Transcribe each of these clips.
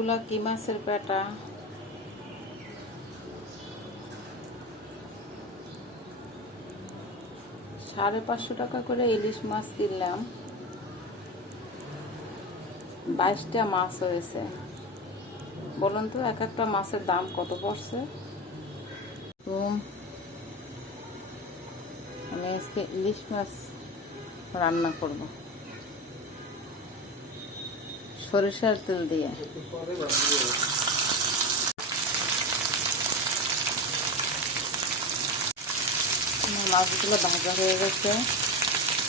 এগুলা কি মাছের পেটা। 550 টাকা করে ইলিশ মাছ কিনলাম, 22টা মাছ হয়েছে। বলুন তো এক একটা মাছের দাম কত পড়ছে। তো আমি আজকে ইলিশ মাছ রান্না করব সরিষার তেল দিয়ে। মাছগুলো ভাজা হয়ে গেছে।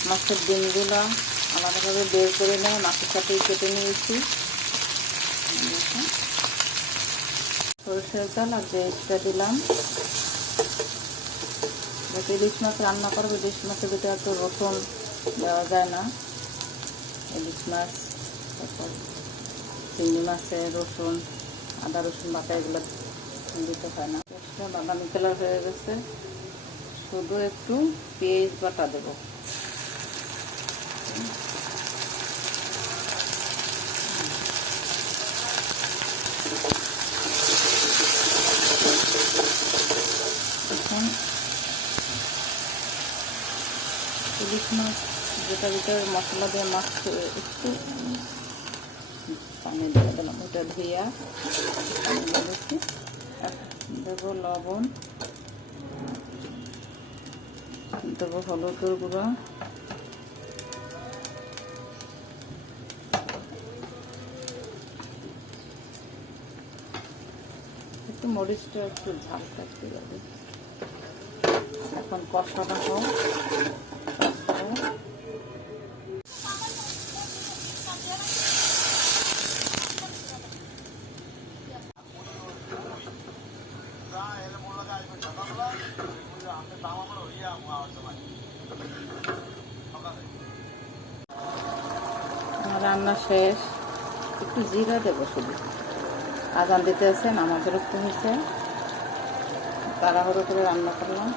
মাছের ডিমগুলো আলাদাভাবে বের করে নিয়ে মাছের সাথেই কেটে নিয়েছি। সরষের তেল আর পেঁয়াজটা দিলাম। ইলিশ মাছ রান্না করবো, ইলিশ মাছের ভিতরে তো রসুন দেওয়া যায় না। ইলিশ মাছ, তারপর চিংড়ি মাছে রসুন, আদা রসুন বাটা এগুলো দিতে হয় না। বাদামি কালার হয়ে গেছে, শুধু একটু পেঁয়াজ বাটা দেবো। এখন ইলিশ মাছ যেটা ভিতরে মশলা দিয়ে মাছ একটু পানি দিয়ে দিলাম, ওটা ধুইয়া পানি দিয়েছি। দেবো লবণ, দেবো হলুদের গুঁড়ো, একটু মরিচটা একটু ঝাল থাকতে যাবে। এখন কষানো হোক। রান্না শেষ, একটু জিরা দেবো শুধু। আজান দিতে আছে, নামাজের রক্ত হয়েছে, তাড়াহুড়ো করে রান্না করলাম।